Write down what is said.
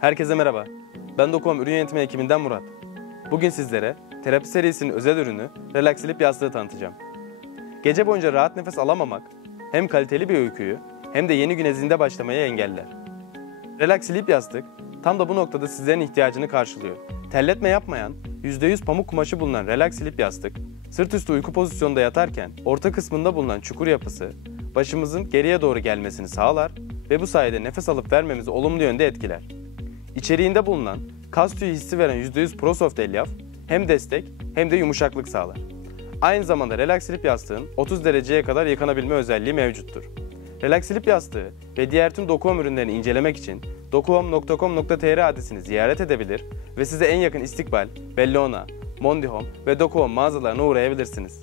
Herkese merhaba. Ben Dokuom Ürün Yönetimi ekibinden Murat. Bugün sizlere terapi serisinin özel ürünü Relax Sleep yastığı tanıtacağım. Gece boyunca rahat nefes alamamak hem kaliteli bir uykuyu hem de yeni güne zinde başlamayı engeller. Relax Sleep yastık tam da bu noktada sizlerin ihtiyacını karşılıyor. Terletme yapmayan, %100 pamuk kumaşı bulunan Relax Sleep yastık, sırt üstü uyku pozisyonunda yatarken orta kısmında bulunan çukur yapısı başımızın geriye doğru gelmesini sağlar ve bu sayede nefes alıp vermemizi olumlu yönde etkiler. İçeriğinde bulunan kas tüyü hissi veren %100 ProSoft elyaf hem destek hem de yumuşaklık sağlar. Aynı zamanda Relax Sleep yastığın 30 dereceye kadar yıkanabilme özelliği mevcuttur. Relax Sleep yastığı ve diğer tüm Dokuom ürünlerini incelemek için dokuom.com.tr adresini ziyaret edebilir ve size en yakın İstikbal, Bellona, Mondihome ve Dokuom mağazalarına uğrayabilirsiniz.